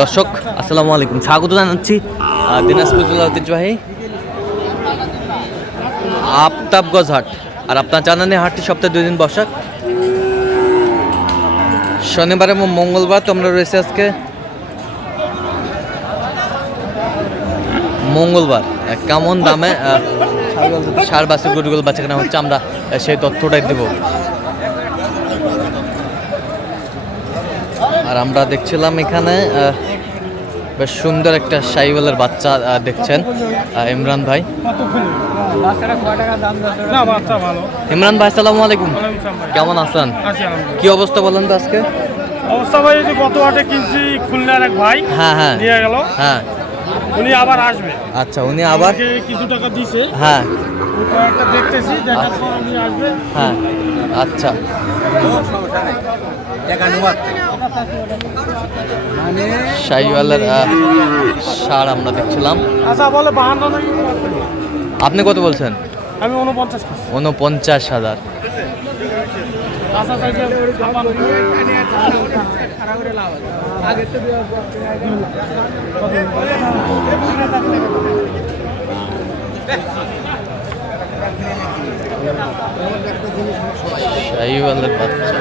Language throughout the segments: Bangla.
দর্শক, আসসালামু আলাইকুম। স্বাগত জানাচ্ছি দিনাজপুর জেলার ঐতিহ্যবাহী আফতাবগঞ্জ হাট। আর আপনার জানেন হাটটি সপ্তাহে দুই দিন বসাক শনিবার এবং মঙ্গলবার তোমরা রয়েছে আজকে। মঙ্গলবার। কেমন দামে সার বাসের গরুগুলো বাচ্চা কেনা হচ্ছে, আমরা সেই তথ্যটাই দেবো। আর আমরা দেখছিলাম এখানে বেশ সুন্দর একটা সাইওয়ালের বাচ্চা দেখছেন ইমরান ভাই। না বাচ্চা ভালো। ইমরান ভাই সালামু আলাইকুম। ওয়ালাইকুম কেমন আছেন? আছি কি অবস্থা বলেন তো আজকে? অবস্থা ভাই যে গত হাটে কিনছি খুলনার এক ভাই হ্যাঁ হ্যাঁ। নিয়ে গেল। হ্যাঁ। উনি আবার আসবে। আচ্ছা উনি আবার? কিছু টাকা দিছে। হ্যাঁ। কয়েকটা দেখতেছি দেখার পর উনি আসবে। হ্যাঁ। আচ্ছা। শাহিওয়ালের আহ, সার আমরা দেখছিলাম। আচ্ছা বলে আপনি কত বলছেন? আমি উনপঞ্চাশ উনপঞ্চাশ হাজার। শাহিওয়ালের বাচ্চা।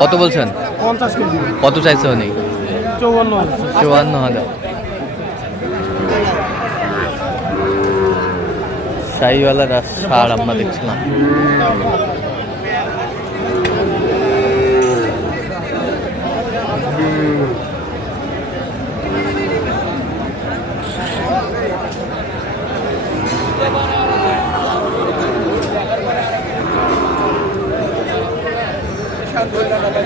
কত বলছেন? পঞ্চাশ কেজি। কত চাইছে উনি? চৌবান্ন চুয়ান্ন হাজার। শাহিওয়ালার সার আমরা দেখছিলাম।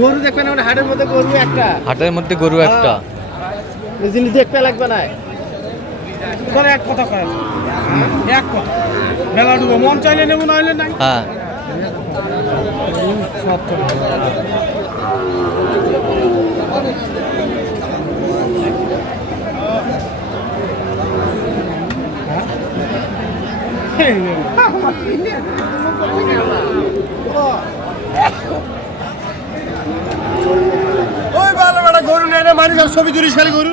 গরু দেখবে না মানে হাটের মধ্যে গরু একটা। হাটের মধ্যে গরু একটা। জিনিস দেখতে লাগবে না। ধরে এক কথা কয়। এক কথা। মেলা ডুবো। মন চাইলে নেব না হলে নাই হ্যাঁ। ওই ভালো বেটা গরু নেই না মানুষ ছবি তুলিস খালি গরু।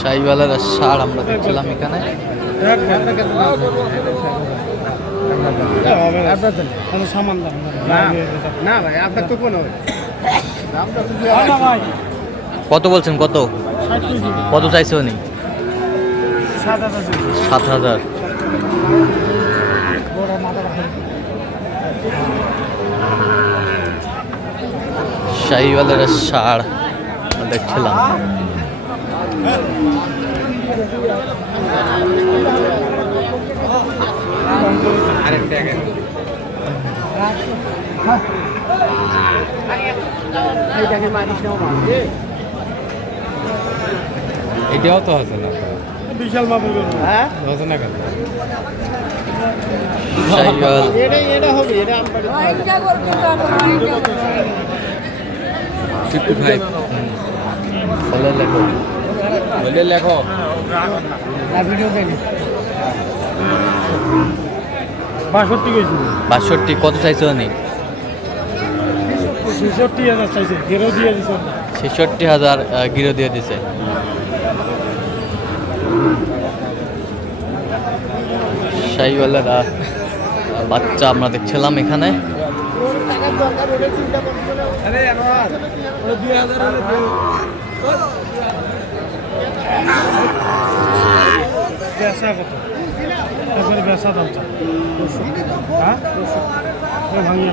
শাহিওয়ালার সার আমরা দেখছিলাম এখানে। কত বলছেন, কত? কত চাইছে উনি? সাত হাজার। শাহিওয়ালার সার দেখছিলাম। এটাও তো আছে না। বিশাল মাপের গরু। হ্যাঁ? হচ্ছে না কেন শাহিওয়াল এটা হবে এটা ফিফটি ফাইভ। বলে লেখো। বলে লেখো ভিডিও দেখি বাষট্টি কত চাইছে উনি ছেষট্টি হাজার চাইছে ঘেরো দিয়ে দিছে। ছেষট্টি হাজার আহ, গিরো দিয়ে দিছে। শাহিওয়ালার বাচ্চা আমরা দেখছিলাম এখানে টাকার দরকার ওটা চিন্তা করতে বেচা কত একবারে বেচা দাম চা হ্যাঁ এ ভাঙিয়ে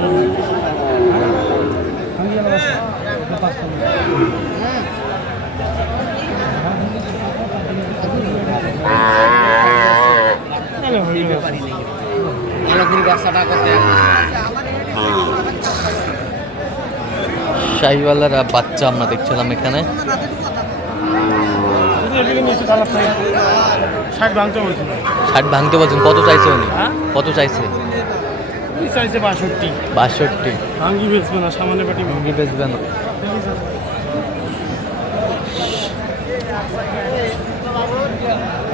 হয়ে গেছে বাচ্চা আমরা দেখছিলাম এখানে। ষাট ভাঙতে বলছিল। ষাট ভাঙতে বলছেন কত চাইছে উনি? হ্যাঁ? কত চাইছে? চাইছে বাষট্টি। বাষট্টি। ভাঙ্গি বেচবে না সামান্য পাটি ভাঙ্গি। ভঙ্গি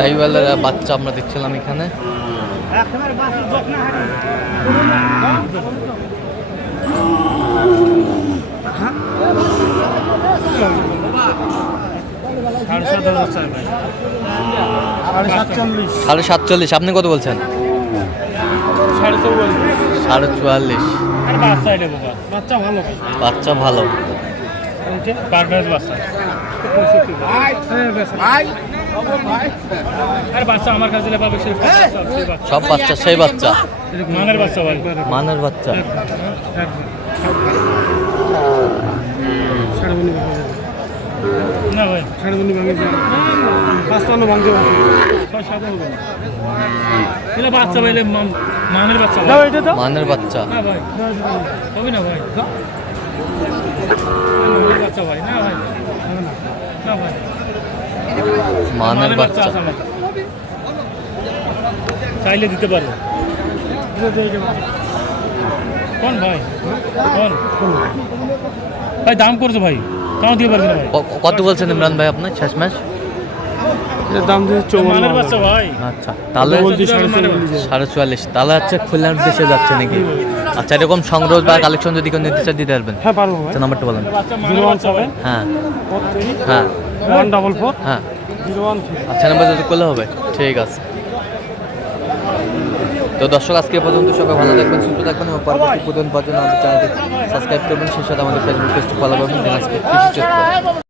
শাহিওয়ালের বাচ্চা আমরা দেখছিলাম এখানে। সাড়ে সাতচল্লিশ আপনি কত বলছেন? সাড়ে চুয়াল্লিশ। বাচ্চা ভালো। বাচ্চা বাচ্চা আর বাচ্চা আমার কাছে পাবে। সব বাচ্চা সেই বাচ্চা। মানের বাচ্চা ভাই। মানের বাচ্চা। না ভাই। সাড়ে ভাঙে পাঁচটান্ন ভাঙতে পারবে ছয় সাত হবে এটা বাচ্চা ভাইলে মানের বাচ্চা ভাই। এটা তো মানের বাচ্চা। না ভাই। হবে না ভাই। বাচ্চা ভাই। না ভাই। না ভাই। মানের বাচ্চা চাইলে দিতে পারব কোন ভাই? কোন? ভাই দাম করছ ভাই। তাও দিয়ে পারবে ভাই। কত বলছেন ইমরান ভাই আপনার শেষ ম্যাচ? দাম দিয়ে মানের বাচ্চা ভাই। আচ্ছা তাহলে সাড়ে চুয়াল্লিশ। তাহলে হচ্ছে খুলনার দেশে যাচ্ছে নাকি? আচ্ছা এরকম সংগ্রহ বা কালেকশন যদি কেউ নিতে চায় দিতে পারবেন। হ্যাঁ পারব আচ্ছা নাম্বারটা বলেন। হ্যাঁ হ্যাঁ। One double four. হ্যাঁ। আচ্ছা নাম্বার যদি করলে হবে, ঠিক আছে। তো দর্শক, আজকে পর্যন্ত সবাই ভালো থাকবেন, সুস্থ থাকবেন এবং পরবর্তী পর্যন্ত আমাদের চ্যানেলটি সাবস্ক্রাইব করবেন, সেই সাথে আমাদের ফেসবুক পেজটি ফলো করবেন